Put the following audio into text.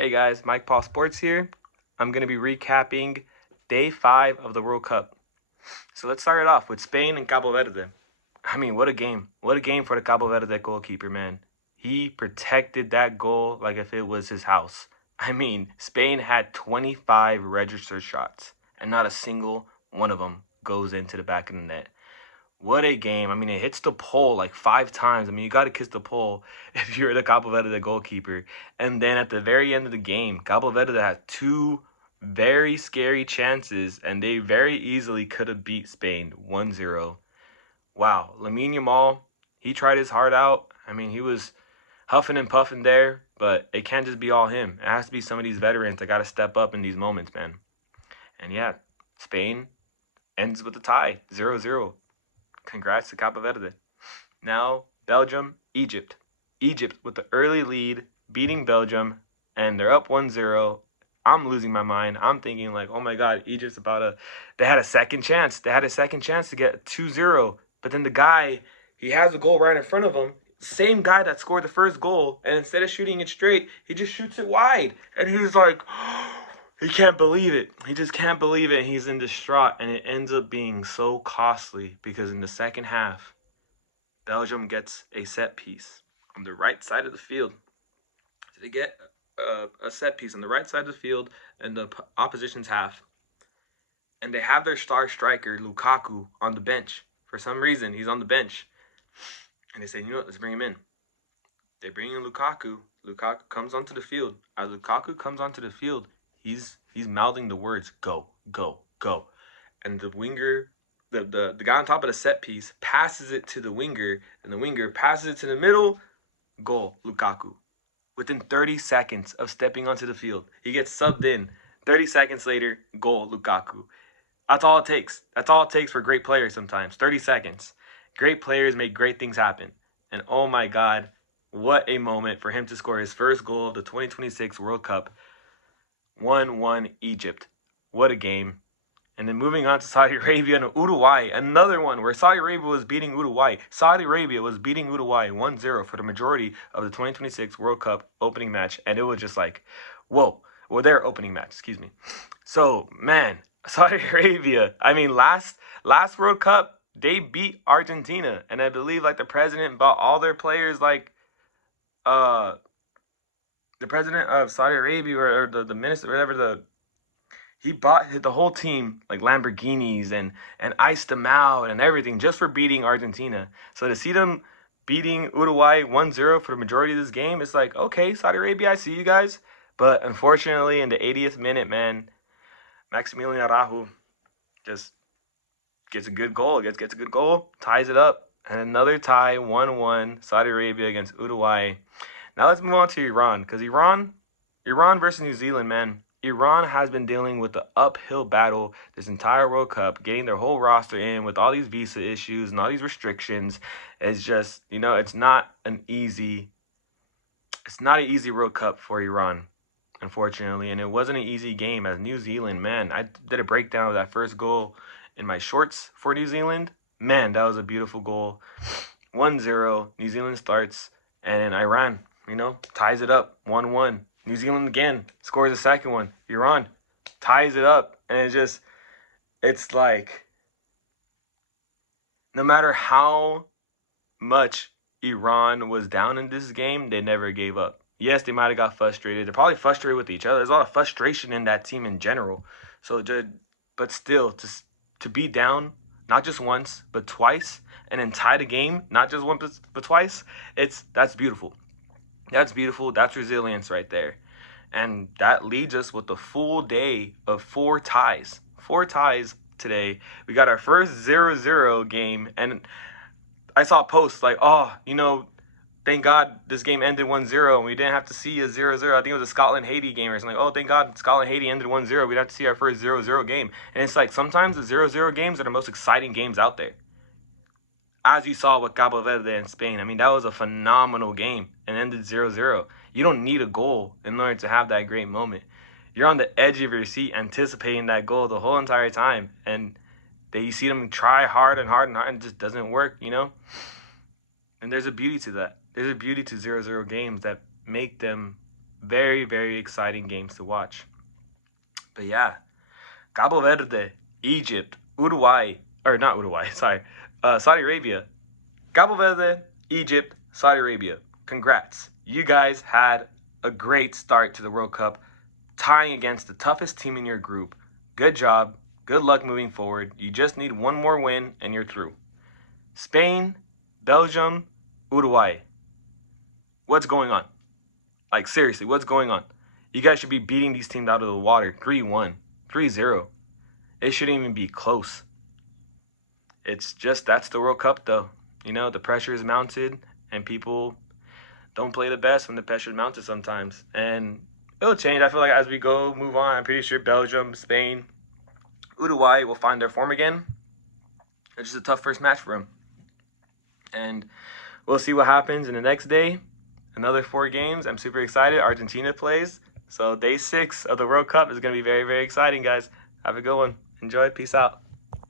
Hey guys, Mike Paul Sports here. I'm going to be recapping day 5 of the World Cup. So let's start it off with Spain and Cabo Verde. I mean, what a game. What a game for the Cabo Verde goalkeeper, man. He protected that goal like if it was his house. I mean, Spain had 25 registered shots, and not a single one of them goes into the back of the net. What a game. I mean, it hits the pole like 5 times. I mean, you got to kiss the pole if you're the Cabo Verde goalkeeper. And then at the very end of the game, Cabo Verde had two very scary chances, and they very easily could have beat Spain 1-0. Wow. Lamine Yamal, he tried his heart out. I mean, he was huffing and puffing there, but it can't just be all him. It has to be some of these veterans that got to step up in these moments, man. And yeah, Spain ends with a tie, 0-0. Congrats to Cabo Verde. Now, Belgium, Egypt. Egypt with the early lead, beating Belgium, and they're up 1-0. I'm losing my mind. I'm thinking like, oh my God, Egypt's about to... They had a second chance. They had a second chance to get 2-0. But then the guy, he has a goal right in front of him. Same guy that scored the first goal. And instead of shooting it straight, he just shoots it wide. And he's like... He can't believe it. He just can't believe it. He's in distraught, and it ends up being so costly because in the second half, Belgium gets a set piece on the right side of the field. So they get a set piece on the right side of the field in the opposition's half, and they have their star striker Lukaku on the bench. For some reason, he's on the bench, and they say, you know what, let's bring him in. They bring in Lukaku. Lukaku comes onto the field. As Lukaku comes onto the field, he's mouthing the words "go, go, go," and the winger, the guy on top of the set piece, passes it to the winger, and the winger passes it to the middle. Goal, Lukaku. Within 30 seconds of stepping onto the field, he gets subbed in. 30 seconds later, goal, Lukaku. That's all it takes. That's all it takes for great players sometimes. 30 seconds. Great players make great things happen. And oh my God, what a moment for him to score his first goal of the 2026 World Cup. 1-1 Egypt. What a game. And then moving on to Saudi Arabia and Uruguay, another one where Saudi Arabia was beating Uruguay. Saudi Arabia was beating Uruguay 1-0 for the majority of the 2026 World Cup opening match. And it was just like, whoa. Well, their opening match, excuse me. So, man, Saudi Arabia, I mean, last World Cup, they beat Argentina. And I believe, like, the president bought all their players, like, the president of Saudi Arabia or the minister, whatever, he bought the whole team like Lamborghinis and iced them out and everything just for beating Argentina. So to see them beating Uruguay 1-0 for the majority of this game, it's like, okay, Saudi Arabia, I see you guys. But unfortunately, in the 80th minute, man, Maximilian Araujo just gets a good goal, gets a good goal, ties it up. And another tie, 1-1, Saudi Arabia against Uruguay. Now let's move on to Iran, because Iran versus New Zealand, man. Iran has been dealing with the uphill battle this entire World Cup, getting their whole roster in with all these visa issues and all these restrictions. It's just, it's not an easy World Cup for Iran, unfortunately. And it wasn't an easy game as New Zealand, man. I did a breakdown of that first goal in my shorts for New Zealand. Man, that was a beautiful goal. 1-0, New Zealand starts, and Iran, ties it up, 1-1. New Zealand again scores a second one. Iran ties it up. And it's like, no matter how much Iran was down in this game, they never gave up. Yes, they might have got frustrated. They're probably frustrated with each other. There's a lot of frustration in that team in general. But still, to be down, not just once, but twice, and then tie the game, not just once, but twice, that's beautiful. That's beautiful. That's resilience right there. And that leads us with a full day of 4 ties. 4 ties today. We got our first 0-0 game. And I saw posts like, thank God this game ended 1-0 and we didn't have to see a 0-0. I think it was a Scotland-Haiti game or something. Like, oh, thank God Scotland-Haiti ended 1-0. We didn't have to see our first 0-0 game. And it's like sometimes the 0-0 games are the most exciting games out there. As you saw with Cabo Verde and Spain, I mean, that was a phenomenal game and ended 0-0. You don't need a goal in order to have that great moment. You're on the edge of your seat anticipating that goal the whole entire time. And you see them try hard and hard and hard and it just doesn't work, And there's a beauty to that. There's a beauty to 0-0 games that make them Very, very exciting games to watch. But yeah, Cabo Verde, Egypt, Uruguay, or not Uruguay, sorry, Saudi Arabia. Cabo Verde, Egypt, Saudi Arabia. Congrats. You guys had a great start to the World Cup, tying against the toughest team in your group. Good job. Good luck moving forward. You just need one more win and you're through. Spain, Belgium, Uruguay. What's going on? Like, seriously, what's going on? You guys should be beating these teams out of the water. 3-1, 3-0. It shouldn't even be close. It's just that's the World Cup, though. You know, the pressure is mounted, and people don't play the best when the pressure is mounted sometimes. And it'll change. I feel like as we go, move on, I'm pretty sure Belgium, Spain, Uruguay will find their form again. It's just a tough first match for them. And we'll see what happens in the next day. Another 4 games. I'm super excited. Argentina plays. So day 6 of the World Cup is going to be very, very exciting, guys. Have a good one. Enjoy. Peace out.